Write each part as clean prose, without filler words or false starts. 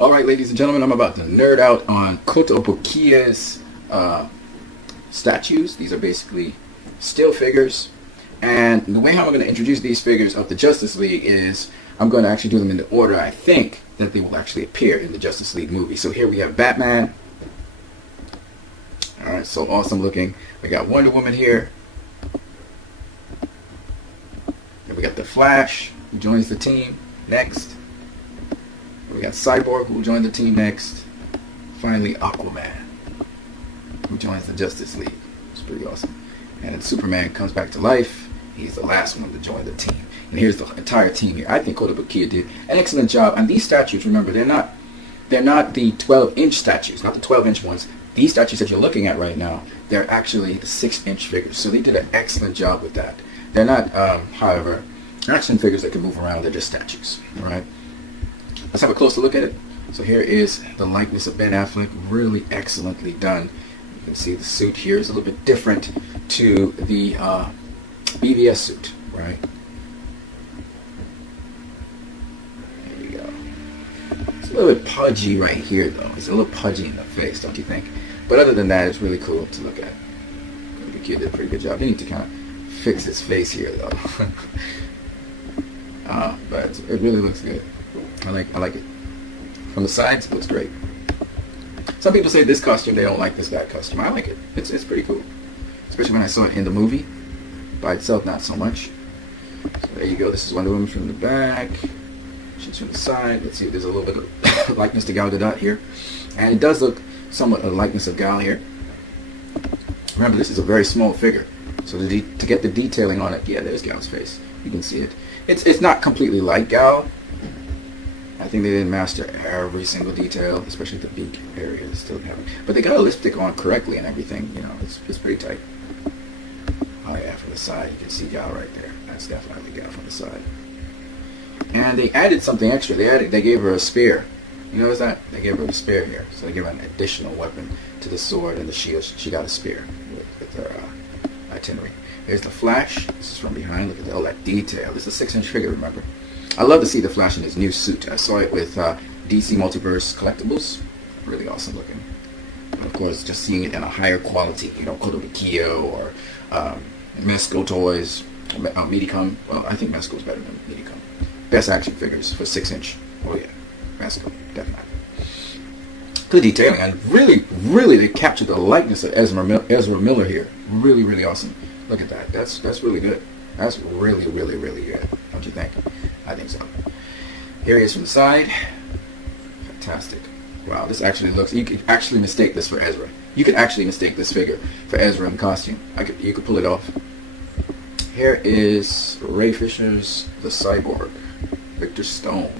Alright, ladies and gentlemen, I'm about to nerd out on Kotobukiya's statues. These are basically still figures. And the way how I'm going to introduce these figures of the Justice League is I'm going to actually do them in the order I think that they will actually appear in the Justice League movie. So here we have Batman. Alright, so awesome looking. We got Wonder Woman here. And we got the Flash, who joins the team next. We got Cyborg, who will join the team next. Finally, Aquaman, who joins the Justice League. It's pretty awesome. And then Superman comes back to life. He's the last one to join the team. And here's the entire team here. I think Kotobukiya did an excellent job. And these statues, remember, they're not the 12-inch statues, not the 12-inch ones. These statues that you're looking at right now, they're actually the 6-inch figures. So they did an excellent job with that. They're not, however, action figures that can move around. They're just statues. All right. Let's have a closer look at it. So here is the likeness of Ben Affleck, really excellently done. You can see the suit here is a little bit different to the BVS suit, right? There you go. It's a little bit pudgy right here, though. It's a little pudgy in the face, don't you think? But other than that, it's really cool to look at. The kid did a pretty good job. They need to kind of fix his face here, though. But it really looks good. I like it. From the sides, it looks great. Some people say this costume, they don't like this bad costume. I like it. It's pretty cool. Especially when I saw it in the movie. By itself, not so much. So there you go. This is Wonder Woman from the back. She's from the side. Let's see if there's a little bit of likeness to Gal Gadot here. And it does look somewhat a likeness of Gal here. Remember, this is a very small figure. So to get the detailing on it, yeah, there's Gal's face. You can see it. It's not completely like Gal. I think they didn't master every single detail, especially the beak area is still heavy. But they got a lipstick on correctly and everything. You know, it's pretty tight. Oh yeah, from the side you can see Gal right there. That's definitely Gal from the side. And they added something extra. They gave her a spear. You notice that? They gave her a spear here, so they gave her an additional weapon to the sword and the shield. She got a spear with her itinerary. Here's the Flash. This is from behind. Look at all that detail. This is a 6-inch figure, remember? I love to see the Flash in his new suit. I saw it with DC Multiverse Collectibles. Really awesome looking. And of course, just seeing it in a higher quality, you know, Kotobukiya or Mesco Toys, Medicom. Well, I think Mesco's better than Medicom. Best action figures for 6-inch. Oh yeah, Mesco, definitely. Good detailing, and really they captured the likeness of Ezra Miller here. Really, really awesome. Look at that. That's really good. That's really good. Don't you think? I think so. Here he is from the side. Fantastic. Wow, this actually looks... You could actually mistake this for Ezra. You could actually mistake this figure for Ezra in costume. You could pull it off. Here is Ray Fisher's The Cyborg. Victor Stone.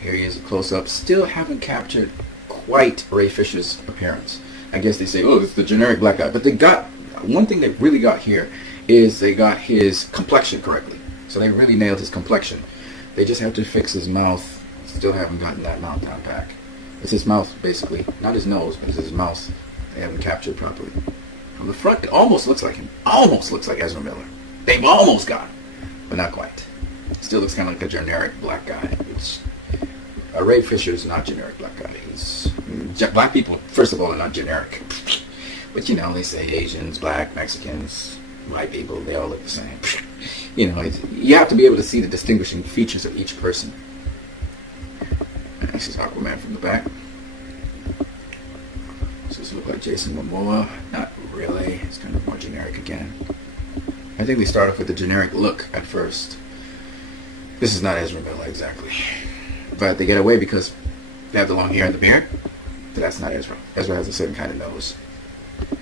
Here he is close-up. Still haven't captured quite Ray Fisher's appearance. I guess they say, oh, it's the generic black guy. But they got... One thing they really got here is they got his complexion correctly. So they really nailed his complexion. They just have to fix his mouth. Still haven't gotten that mouth down back. It's his mouth, basically. Not his nose, but it's his mouth. They haven't captured properly. From the front, it almost looks like him. Almost looks like Ezra Miller. They've almost got him, but not quite. Still looks kind of like a generic black guy. Which Ray Fisher is not generic black guy. Black people, first of all, are not generic. But you know, they say Asians, black, Mexicans, white people, they all look the same. You know, you have to be able to see the distinguishing features of each person. This is Aquaman from the back. Does this look like Jason Momoa? Not really. It's kind of more generic again. I think they start off with the generic look at first. This is not Ezra Miller exactly. But they get away because they have the long hair and the beard. But that's not Ezra. Ezra has a certain kind of nose.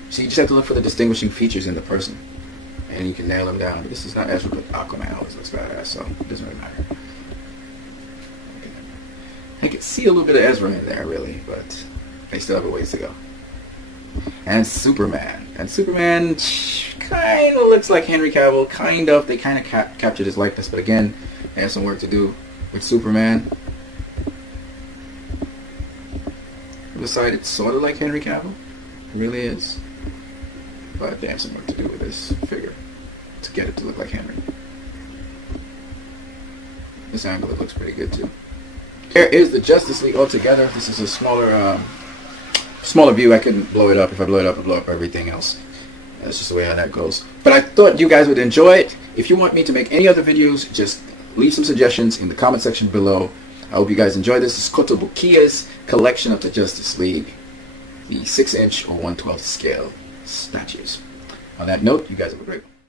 So you just have to look for the distinguishing features in the person. And you can nail them down. But this is not Ezra, but Aquaman always looks badass, so it doesn't really matter. I can see a little bit of Ezra in there, really, but they still have a ways to go. And Superman. And Superman kind of looks like Henry Cavill. Kind of. They kind of captured his likeness, but again, they have some work to do with Superman. On the side, it's sort of like Henry Cavill. It really is. But they have some work to do with this figure to get it to look like Henry. This angle, it looks pretty good too. Here is the Justice League altogether. This is a smaller view. I can blow it up. If I blow it up, I blow up everything else. That's just the way how that goes. But I thought you guys would enjoy it. If you want me to make any other videos, just leave some suggestions in the comment section below. I hope you guys enjoy this. This is Kotobukiya's collection of the Justice League, the 6-inch or 1/12 scale statues. On that note, you guys have a great one.